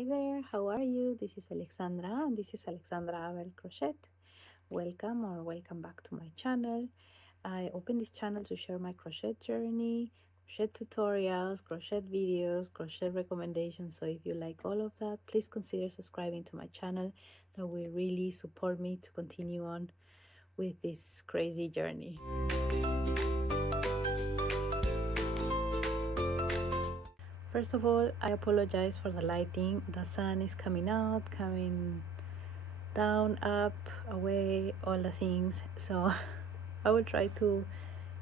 Hi there, how are you? This is Alexandra and this is Alexandra and Crochet. Welcome back to my channel. I opened this channel to share my crochet journey, crochet tutorials, crochet videos, crochet recommendations. So if you like all of that, please consider subscribing to my channel. That will really support me to continue on with this crazy journey. First of all, I apologize for the lighting. The sun is coming out, coming down, up, away, all the things. So I will try to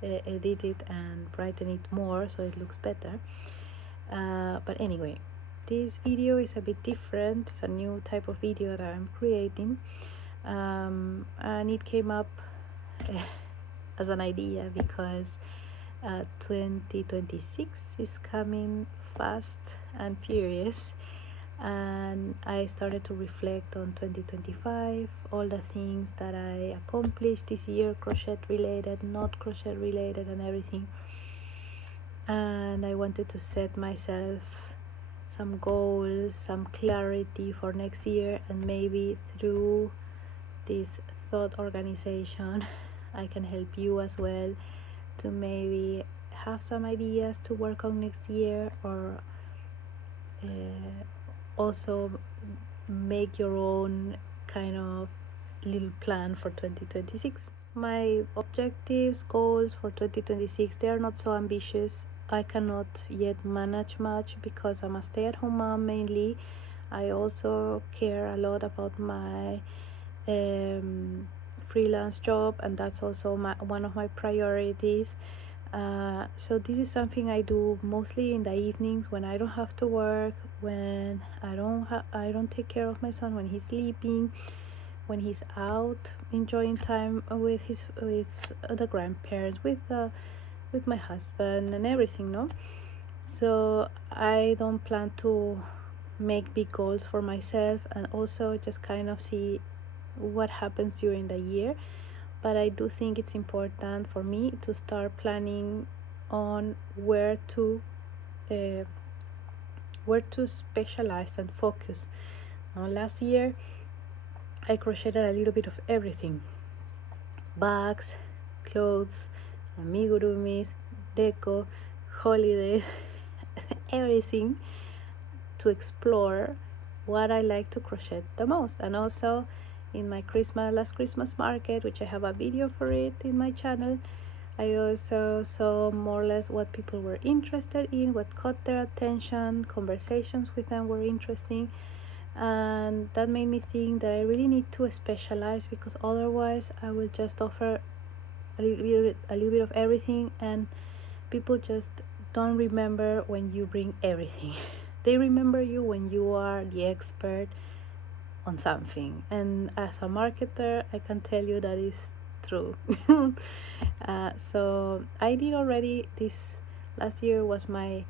edit it and brighten it more so it looks better. But anyway, this video is a bit different. It's a new type of video that I'm creating, and it came up as an idea because 2026 is coming fast and furious, and I started to reflect on 2025, all the things that I accomplished this year, crochet related, not crochet related, and everything. And I wanted to set myself some goals, some clarity for next year, and maybe through this thought organization I can help you as well to maybe have some ideas to work on next year, or also make your own kind of little plan for 2026. My objectives, goals for 2026, they are not so ambitious. I cannot yet manage much because I'm a stay-at-home mom mainly. I also care a lot about my freelance job, and that's also one of my priorities. So this is something I do mostly in the evenings when I don't have to work, when I don't take care of my son when he's sleeping, when he's out enjoying time with the grandparents, with my husband and everything, no? So I don't plan to make big goals for myself, and also just kind of see what happens during the year. But I do think it's important for me to start planning on where to specialize and focus. Now, last year I crocheted a little bit of everything: bags, clothes, amigurumis, deco, holidays, everything, to explore what I like to crochet the most. And also in my last Christmas market, which I have a video for it in my channel, I also saw more or less what people were interested in, what caught their attention, conversations with them were interesting, and that made me think that I really need to specialize, because otherwise I will just offer a little bit of everything, and people just don't remember when you bring everything. They remember you when you are the expert on something, and as a marketer I can tell you that is true. So I did already, this last year was a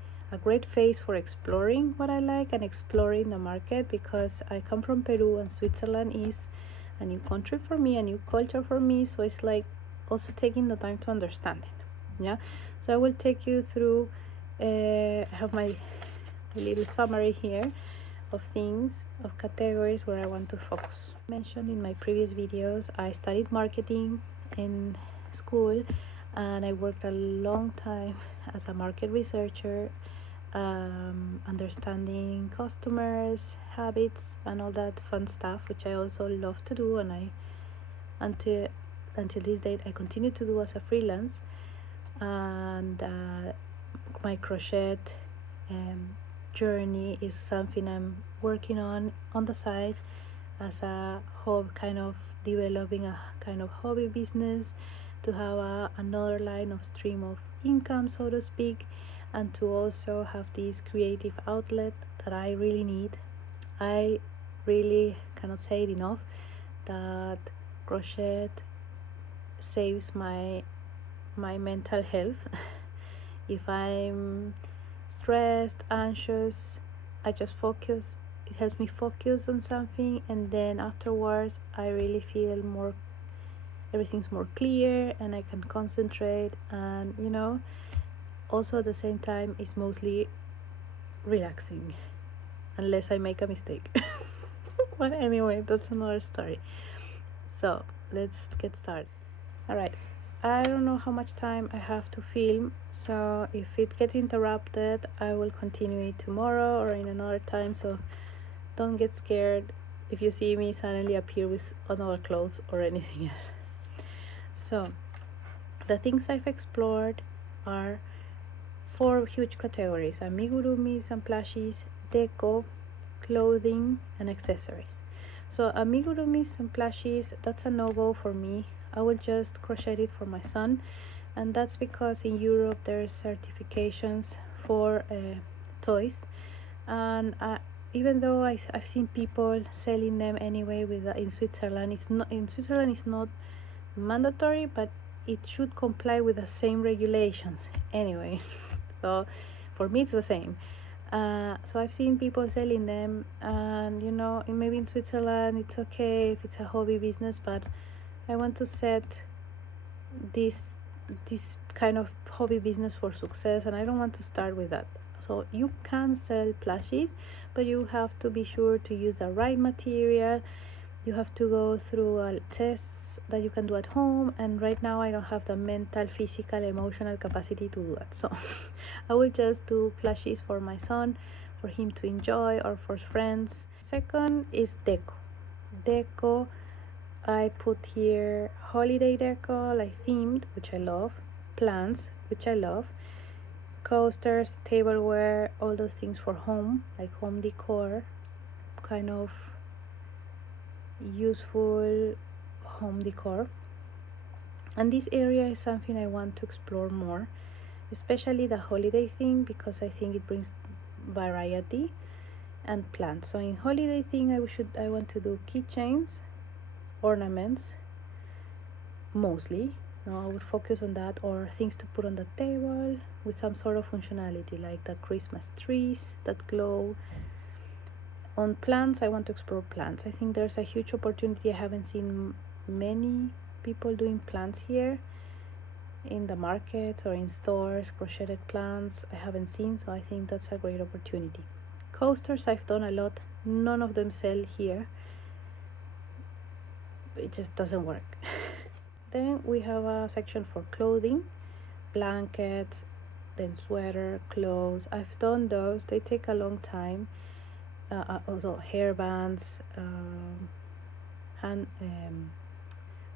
great phase for exploring what I like and exploring the market, because I come from Peru and Switzerland is a new country for me, a new culture for me, so it's like also taking the time to understand it. Yeah, so I will take you through I have my little summary here of things, of categories where I want to focus. Mentioned in my previous videos, I studied marketing in school, and I worked a long time as a market researcher, understanding customers, habits, and all that fun stuff, which I also love to do, and I until this date I continue to do as a freelance. And my crochet journey is something I'm working on the side as a hobby, kind of developing a kind of hobby business, to have another line of stream of income, so to speak, and to also have this creative outlet that I really need. I really cannot say it enough that crochet saves my mental health. If I'm stressed, anxious, I just focus. It helps me focus on something, and then afterwards I really feel everything's more clear, and I can concentrate, and also at the same time it's mostly relaxing. unless I make a mistake. But anyway, that's another story. So let's get started. All right, I don't know how much time I have to film, so if it gets interrupted, I will continue it tomorrow or in another time, so don't get scared if you see me suddenly appear with another clothes or anything else. So the things I've explored are 4 huge categories: amigurumis and plushies, deco, clothing, and accessories. So amigurumis and plushies, that's a no-go for me. I will just crochet it for my son, and that's because in Europe there's certifications for toys, and even though I've seen people selling them anyway in Switzerland, it's not mandatory, but it should comply with the same regulations anyway. So for me it's the same. So I've seen people selling them, and maybe in Switzerland it's okay if it's a hobby business, but I want to set this kind of hobby business for success, and I don't want to start with that. So you can sell plushies, but you have to be sure to use the right material. You have to go through tests that you can do at home, and right now I don't have the mental, physical, emotional capacity to do that. So I will just do plushies for my son, for him to enjoy, or for friends. Second is deco. I put here holiday deco, like themed, which I love, plants, which I love, coasters, tableware, all those things for home, like home decor, kind of useful home decor. And this area is something I want to explore more, especially the holiday thing, because I think it brings variety, and plants. So in holiday thing, I want to do keychains, ornaments mostly. I would focus on that, or things to put on the table with some sort of functionality, like the Christmas trees that glow. On plants, I want to explore plants. I think there's a huge opportunity. I haven't seen many people doing plants here in the markets or in stores. Crocheted plants I haven't seen, so I think that's a great opportunity. Coasters I've done a lot. None of them sell here. It just doesn't work. Then we have a section for clothing, blankets, then sweater, clothes. I've done those. They take a long time. Also hairbands, hand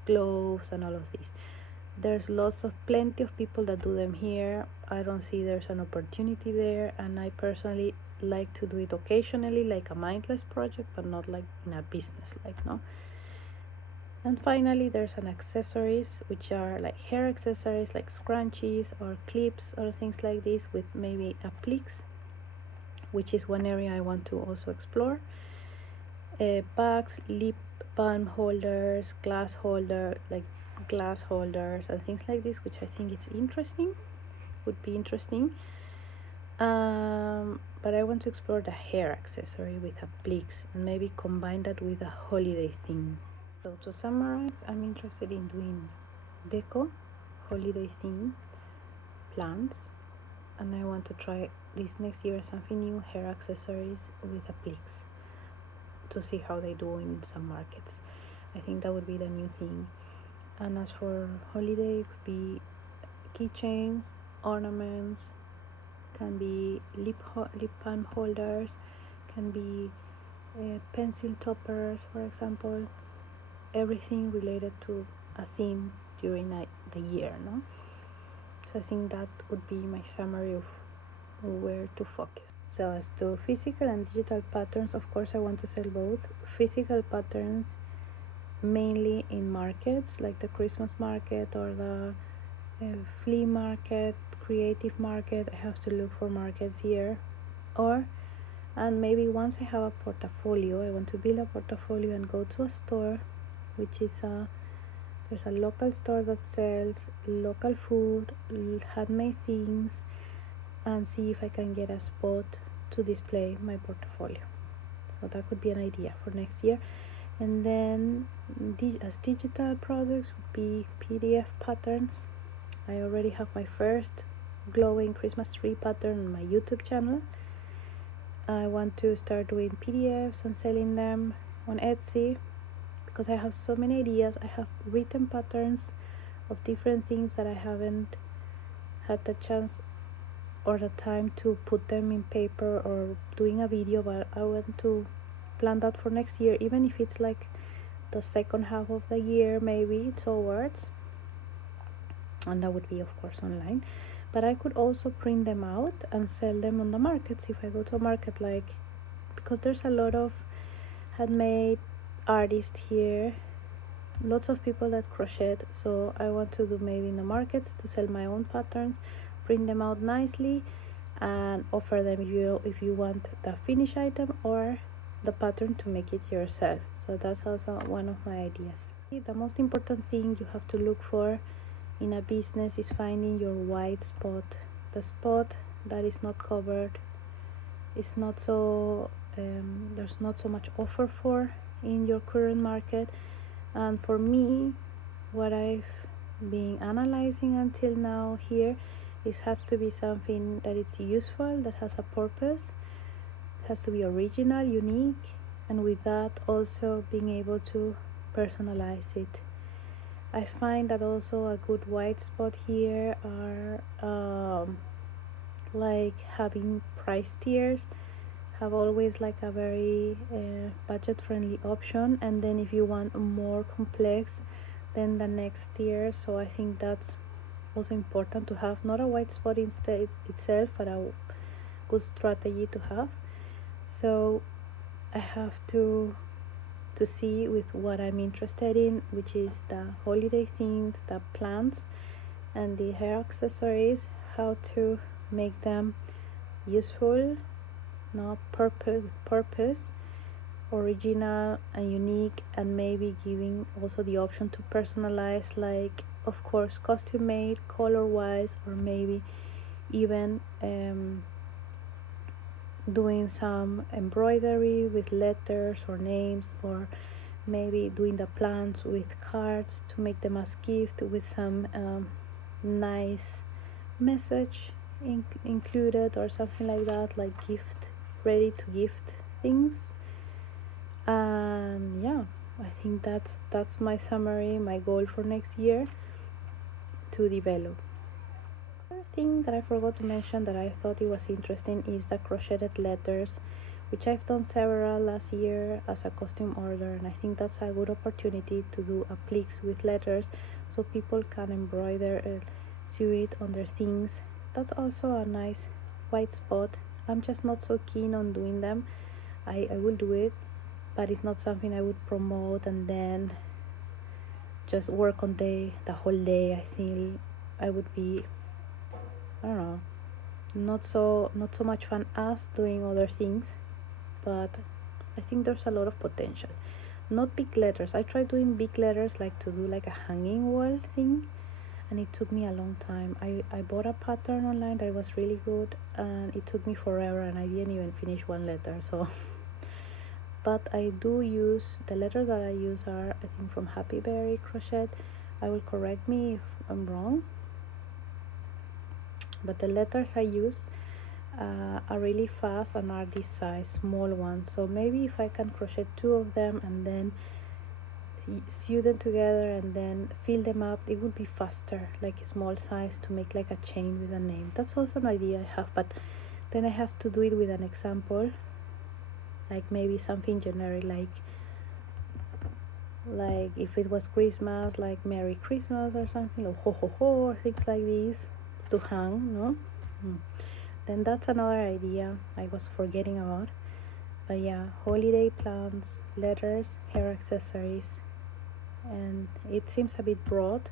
gloves, and all of these. There's plenty of people that do them here. I don't see there's an opportunity there, and I personally like to do it occasionally, like a mindless project, but not like in a business, And finally, there's an accessories, which are like hair accessories, like scrunchies or clips or things like this, with maybe appliques, which is one area I want to also explore. Bags, lip balm holders, glass holders, and things like this, which I think would be interesting. But I want to explore the hair accessory with appliques, and maybe combine that with a holiday theme. So to summarize, I'm interested in doing deco, holiday theme, plants, and I want to try this next year something new, hair accessories with appliques, to see how they do in some markets. I think that would be the new thing. And as for holiday, it could be keychains, ornaments, can be lip balm holders, can be pencil toppers, for example. Everything related to a theme during the year, So I think that would be my summary of where to focus. So as to physical and digital patterns, of course I want to sell both. Physical patterns mainly in markets, like the Christmas market or the flea market, creative market. I have to look for markets here, and maybe once I have a portfolio, I want to build a portfolio and go to a store, which is there's a local store that sells local food, handmade things, and see if I can get a spot to display my portfolio. So that could be an idea for next year. And then as digital products would be PDF patterns. I already have my first glowing Christmas tree pattern on my YouTube channel, I want to start doing PDFs and selling them on Etsy, because I have so many ideas. I have written patterns of different things that I haven't had the chance or the time to put them in paper or doing a video, but I want to plan that for next year, even if it's like the second half of the year, maybe towards, and that would be of course online. But I could also print them out and sell them on the markets if I go to a market, like, because there's a lot of handmade artists here, lots of people that crochet. So I want to do maybe in the markets to sell my own patterns, print them out nicely, and offer them if you want the finished item or the pattern to make it yourself. So that's also one of my ideas. The most important thing you have to look for in a business is finding your white spot, the spot that is not covered, is not so there's not so much offer for in your current market. And for me, what I've been analyzing until now here is has to be something that it's useful, that has a purpose, has to be original, unique, and with that also being able to personalize it. I find that also a good white spot here are like having price tiers, have always like a very budget friendly option, and then if you want more complex, then the next tier. So I think that's also important to have, not a white spot instead itself, but a good strategy to have. So I have to see with what I'm interested in, which is the holiday themes, the plants, and the hair accessories, how to make them useful, no purpose, original and unique, and maybe giving also the option to personalize, like of course costume made, color wise, or maybe even doing some embroidery with letters or names, or maybe doing the plants with cards to make them as gift with some nice message included or something like that, like gift, ready to gift things. And yeah, I think that's my summary, my goal for next year to develop. Another thing that I forgot to mention that I thought it was interesting is the crocheted letters, which I've done several last year as a costume order, and I think that's a good opportunity to do appliques with letters so people can embroider and sew it on their things. That's also a nice white spot. I'm just not so keen on doing them. I will do it, but it's not something I would promote and then just work on the whole day. I think I would be, I don't know, not so much fun as doing other things, but I think there's a lot of potential. Not big letters. I tried doing big letters, like to do like a hanging wall thing, and it took me a long time. I bought a pattern online that was really good, and it took me forever, and I didn't even finish one letter. So but I do use, the letters that I use are, I think, from Happy Berry Crochet. I will correct me if I'm wrong, but the letters I use are really fast and are this size, small ones. So maybe if I can crochet 2 of them and then sew them together and then fill them up, it would be faster, like a small size, to make like a chain with a name. That's also an idea I have, but then I have to do it with an example, like maybe something generic, like if it was Christmas, like Merry Christmas or something, or ho ho ho, or things like this to hang, no? Then that's another idea I was forgetting about. But yeah, holiday plants, letters, hair accessories, and it seems a bit broad,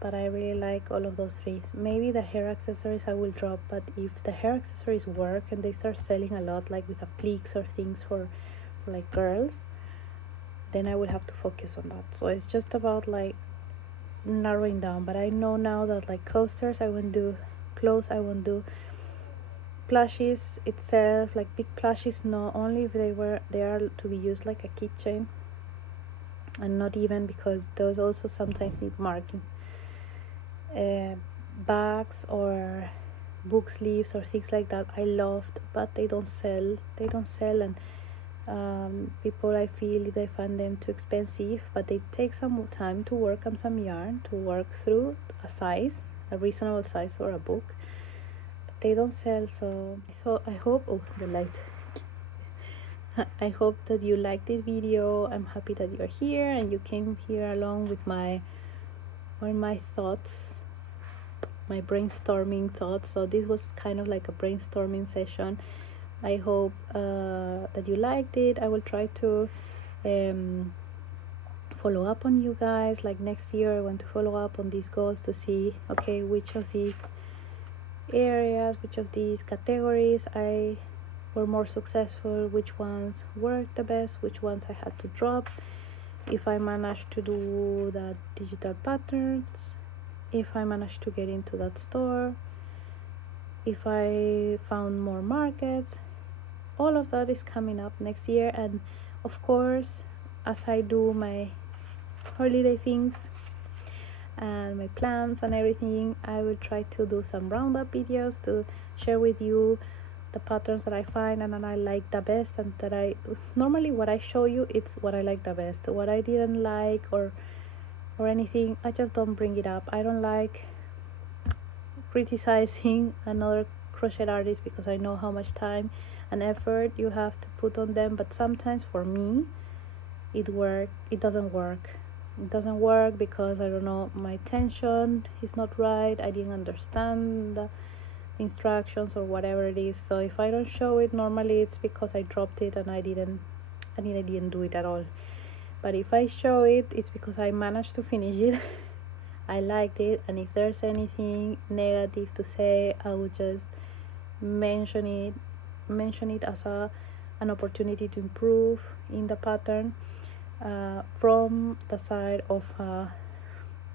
but I really like all of those 3. Maybe the hair accessories I will drop, but if the hair accessories work and they start selling a lot, like with appliques or things for like girls, then I will have to focus on that. So it's just about like narrowing down. But I know now that like coasters I won't do, clothes I won't do, plushies itself, like big plushies, no, only if they are to be used like a keychain, and not even, because those also sometimes need marking. Bags or book sleeves or things like that I loved, but they don't sell. And people, I feel they find them too expensive, but they take some time to work on some yarn, to work through a reasonable size for a book, but they don't sell. So I hope, oh, the light. I hope that you like this video. I'm happy that you're here and you came here along with my thoughts, my brainstorming thoughts. So this was kind of like a brainstorming session. I hope that you liked it. I will try to follow up on you guys. Like next year I want to follow up on these goals to see, okay, which of these areas, which of these categories I were more successful, which ones worked the best, which ones I had to drop, if I managed to do that digital patterns, if I managed to get into that store, if I found more markets. All of that is coming up next year. And of course, as I do my holiday things and my plans and everything, I will try to do some roundup videos to share with you the patterns that I find and I like the best, and that I normally, what I show you, it's what I like the best. What I didn't like or anything, I just don't bring it up. I don't like criticizing another crochet artist because I know how much time and effort you have to put on them, but sometimes for me it doesn't work because I don't know, my tension is not right, I didn't understand the instructions or whatever it is. So if I don't show it, normally it's because I dropped it and I didn't do it at all. But if I show it, it's because I managed to finish it. I liked it, and if there's anything negative to say, I will just mention it as an opportunity to improve in the pattern from the side of a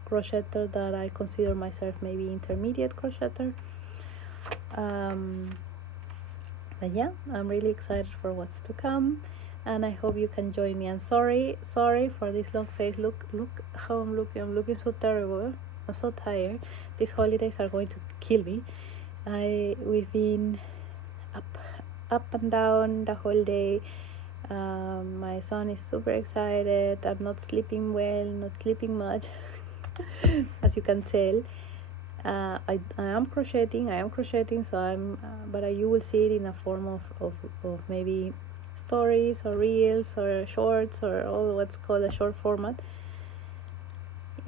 crocheter that I consider myself maybe intermediate crocheter. But yeah, I'm really excited for what's to come, and I hope you can join me. I'm sorry for this long face. Look how I'm looking so terrible. I'm so tired. These holidays are going to kill me. We've been up and down the whole day. My son is super excited. I'm not sleeping well, not sleeping much. As you can tell. I am crocheting, so but you will see it in a form of maybe stories or reels or shorts or all what's called a short format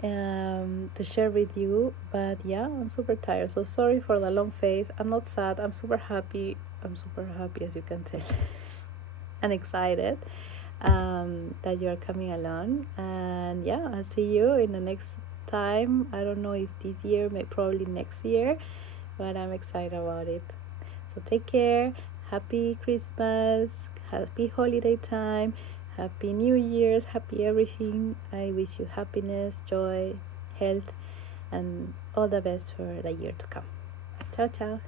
to share with you. But yeah, I'm super tired, so sorry for the long face. I'm not sad, I'm super happy, as you can tell. And excited that you're coming along. And yeah, I'll see you in the next time. I don't know if this year, probably next year, but I'm excited about it. So take care. Happy Christmas, happy holiday time, happy New Year's, happy everything. I wish you happiness, joy, health, and all the best for the year to come. Ciao ciao.